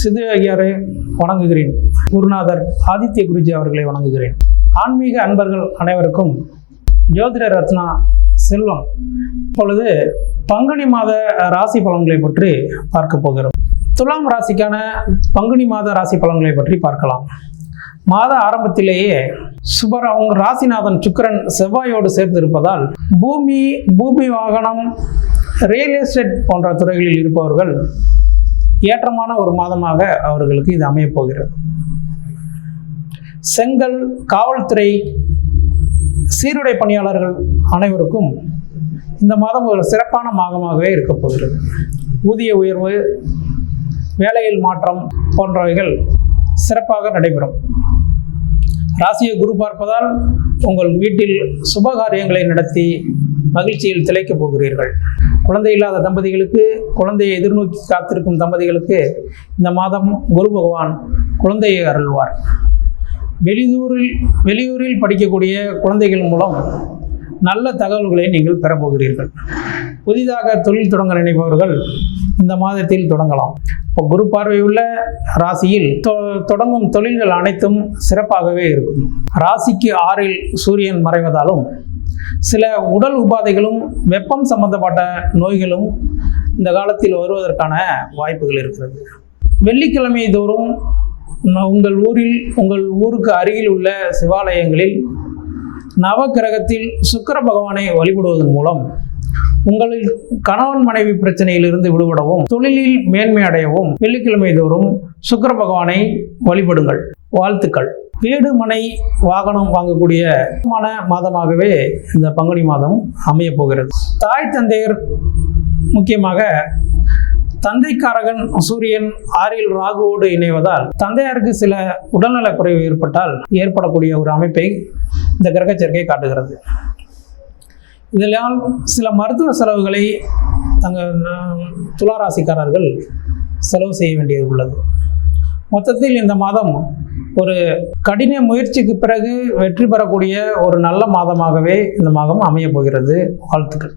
சிது ஐயாரை வணங்குகிறேன். குருநாதர் ஆதித்ய குருஜி அவர்களை வணங்குகிறேன். ஆன்மீக அன்பர்கள் அனைவருக்கும் ஜோதிட ரத்னா செல்வம். இப்பொழுது பங்குனி மாத ராசி பலன்களை பற்றி பார்க்க போகிறோம். துலாம் ராசிக்கான பங்குனி மாத ராசி பலன்களை பற்றி பார்க்கலாம். மாத ஆரம்பத்திலேயே சுபர் அவங்க ராசிநாதன் சுக்கிரன் செவ்வாயோடு சேர்ந்து இருப்பதால் பூமி பூமி வாகனம் ரியல் எஸ்டேட் போன்ற துறைகளில் இருப்பவர்கள் ஏற்றமான ஒரு மாதமாக அவர்களுக்கு இது அமையப்போகிறது செங்கல் காவல்துறை சீருடை பணியாளர்கள் அனைவருக்கும் இந்த மாதம் ஒரு சிறப்பான மாதமாகவே இருக்கப் போகிறது. ஊதிய உயர்வு வேலையில் மாற்றம் போன்றவைகள் சிறப்பாக நடைபெறும். ராசியை குரு பார்ப்பதால் உங்கள் வீட்டில் சுபகாரியங்களை நடத்தி மகிழ்ச்சியில் திளைக்கப் போகிறீர்கள். குழந்தை இல்லாத தம்பதிகளுக்கு குழந்தையை எதிர்நோக்கி காத்திருக்கும் தம்பதிகளுக்கு இந்த மாதம் குரு பகவான் குழந்தையை அருள்வார். வெளியூரில் வெளியூரில் படிக்கக்கூடிய குழந்தைகள் மூலம் நல்ல தகவல்களை நீங்கள் பெறப்போகிறீர்கள். புதிதாக தொழில் தொடங்க நினைப்பவர்கள் இந்த மாதத்தில் தொடங்கலாம். இப்போ குரு பார்வையுள்ள ராசியில் தொ- தொடங்கும் தொழில்கள் அனைத்தும் சிறப்பாகவே இருக்கும். ராசிக்கு ஆறில் சூரியன் மறைவதாலும் சில உடல் உபாதைகளும் வெப்பம் சம்பந்தப்பட்ட நோய்களும் இந்த காலத்தில் வருவதற்கான வாய்ப்புகள் இருக்கிறது. வெள்ளிக்கிழமை தோறும் உங்கள் ஊரில் உங்கள் ஊருக்கு அருகில் உள்ள சிவாலயங்களில் நவக்கிரகத்தில் சுக்கிர பகவானை வழிபடுவதன் மூலம் உங்களில் கணவன் மனைவி பிரச்சனையிலிருந்து விடுபடவும் தொழிலில் மேன்மை அடையவும் வெள்ளிக்கிழமை தோறும் சுக்கர பகவானை வழிபடுங்கள். வாழ்த்துக்கள். வீடு மனை வாகனம் வாங்கக்கூடிய மாதமாகவே இந்த பங்குனி மாதம் அமைய போகிறது தாய் தந்தையர் முக்கியமாக தந்தைக்காரகன் சூரியன் ஆறில் ராகுவோடு இணைவதால் தந்தையாருக்கு சில உடல்நலக் குறைவு ஏற்பட்டால் ஏற்படக்கூடிய ஒரு அமைப்பை இந்த கிரக சேர்க்கை காட்டுகிறது. இதனால் சில மருத்துவ செலவுகளை தங்கள் துளாராசிக்காரர்கள் செலவு செய்ய வேண்டியது உள்ளது. மொத்தத்தில் இந்த மாதம் ஒரு கடின முயற்சிக்கு பிறகு வெற்றி பெறக்கூடிய ஒரு நல்ல மாதமாகவே இந்த மாதம் அமைய போகிறது. வாழ்த்துக்கள்.